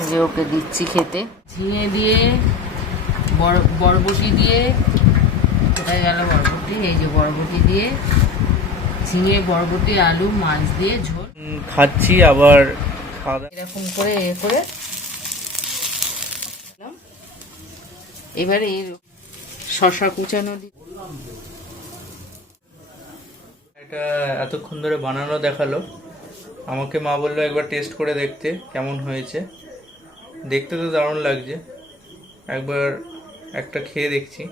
যে ওকে দিচ্ছি খেতে। ঝিঙে দিয়ে বর- বরবটি দিয়ে কোথায় গেল বরবটি? এই যে বরবটি দিয়ে ঝিঙে বরবটি আলু মাছ দিয়ে ঝোল। খাচ্ছি আবার খাওয়া দাওয়া- এরকম করে এ করে এবারে এর শশা কুচানো দি এটা এতক্ষণ ধরে বানানো দেখাল। আমাকে মা বলল একবার টেস্ট করে দেখতে কেমন হয়েছে। দেখতে তো দারুণ লাগছে। একবার একটা খেয়ে দেখছি।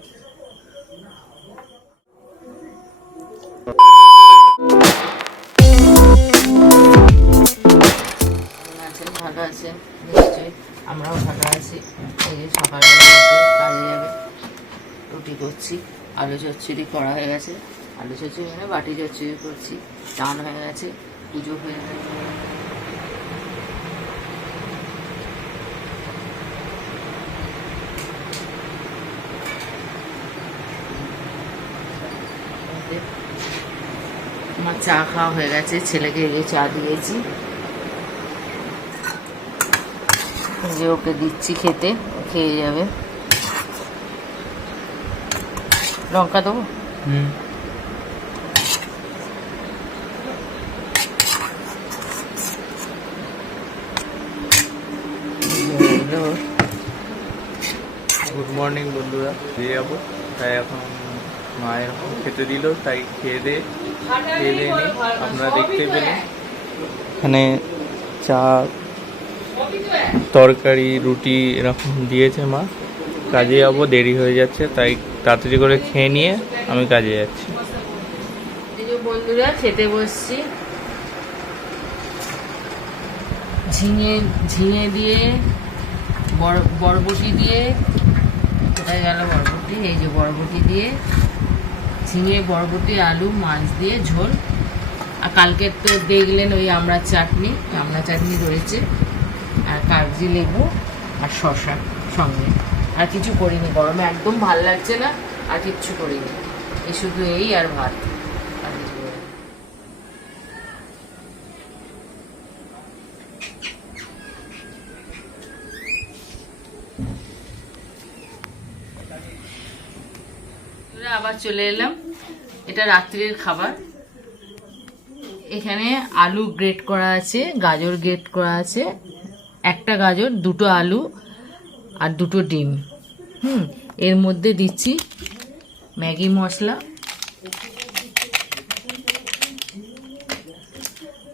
ভালো আছেন? আমরাও ভালো আছি। এই যে কাজে যাবে, রুটি করছি, আলু চচ্চড়ি করা হয়ে গেছে। আলু চচ্চড়ি মানে বাটি চচ্চড়ি করছি, চান হয়ে গেছে, পুজো হয়ে গেছে। আমার চা খাওয়া হয়ে গেছে ছেলেকে এই চা দিয়েছি। যে ওকে দিচ্ছি খেতে খেয়ে যাবে। লঙ্কা দেবো? হুম। গুড মর্নিং বন্ধুরা। দিয়ে যাব। তাই এখন মা এরকম খেতে দিল, তাই খেয়ে দিয়ে খেয়ে দিয়ে আপনারা দেখতেই পেলেন এখানে চা, তরকারি, রুটি এরকম দিয়েছে মা। কাজে যাব, দেরি হয়ে যাচ্ছে, তাই তাড়াতাড়ি করে খেয়ে নিয়ে আমি কাজে যাচ্ছি। বন্ধুরা, খেতে বসছি। ঝিঙে ঝিঙে দিয়ে, বর- বরবটি দিয়ে কোথায় গেল বরবটি? এই যে বরবটি দিয়ে ঝিঙে, বরবটি, আলু, মাছ দিয়ে ঝোল। আর কালকের তো দেখলেন ওই আমরা চাটনি আমরা চাটনি রয়েছে, আর কাগজি লেবু আর শশা সঙ্গে। আর কিছু করিনি, গরমে একদম ভালো লাগছে না, আর কিচ্ছু করিনি। এই শুধু এই আর ভাত আর কিছু করিনি। বন্ধুরা, আবার চলে এলাম। এটা রাত্রির খাবার। এখানে আলু গ্রেট করা আছে, গাজর গ্রেট করা আছে। একটা গাজর, দুটো আলু আর দুটো ডিম। হুম, এর মধ্যে দিচ্ছি ম্যাগি মশলা।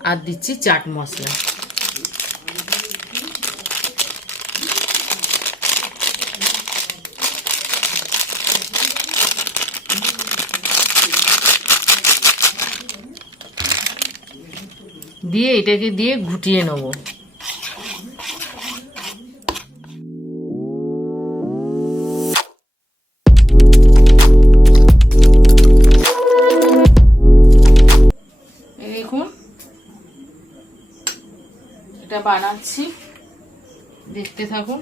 আর দিচ্ছি চাট মশলা। দিয়ে এটাকে দিয়ে ঘুটিয়ে নেব। দেখুন এটা বানাচ্ছি। দেখতে থাকুন।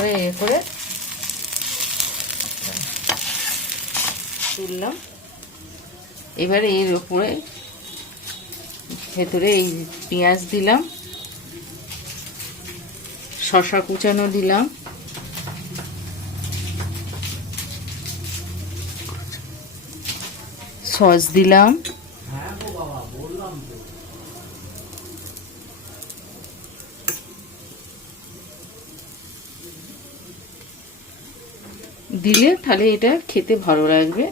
করে, এ করে তুললাম। এবারে এর উপরে ভেতরে এই পেঁয়াজ দিলাম। শশা কুচানো দিলাম। সস দিলাম। দিলে তাহলে এটা খেতে ভালো লাগবে।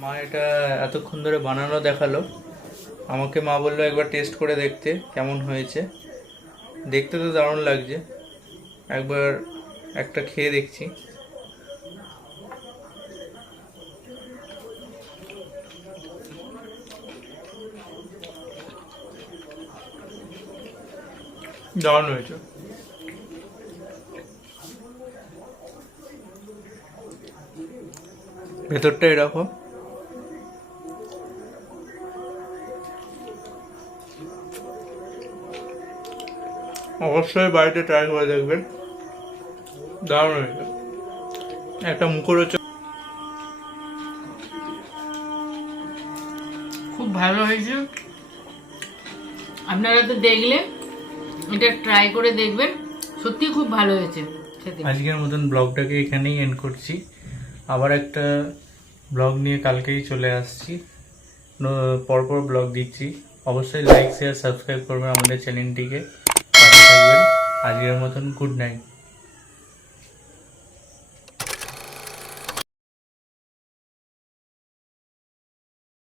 মা এটা এতক্ষণ ধরে বানানো দেখাল। আমাকে মা বলল একবার টেস্ট করে দেখতে কেমন হয়েছে। দেখতে তো দারুণ লাগছে। একবার একটা খেয়ে দেখছি। দারুণ হয়েছে। ভেতরটা এরকম। অবশ্যই বাড়িতে ট্রাই করে দেখবেন। দারুণ হয়েছে। একটা মুখরোচক খুব ভালো হয়েছে। আপনারা তো দেখলেন। এটা ট্রাই করে দেখবেন। সত্যি খুব ভালো হয়েছে। আজকের মতন ব্লগটাকে এখানেই এন্ড করছি। আবার একটা ব্লগ নিয়ে কালকেই চলে আসছি। পরপর ব্লগ দিচ্ছি। অবশ্যই লাইক শেয়ার সাবস্ক্রাইব করবেন আমাদের চ্যানেলটিকে আজকের মতন গুড নাইট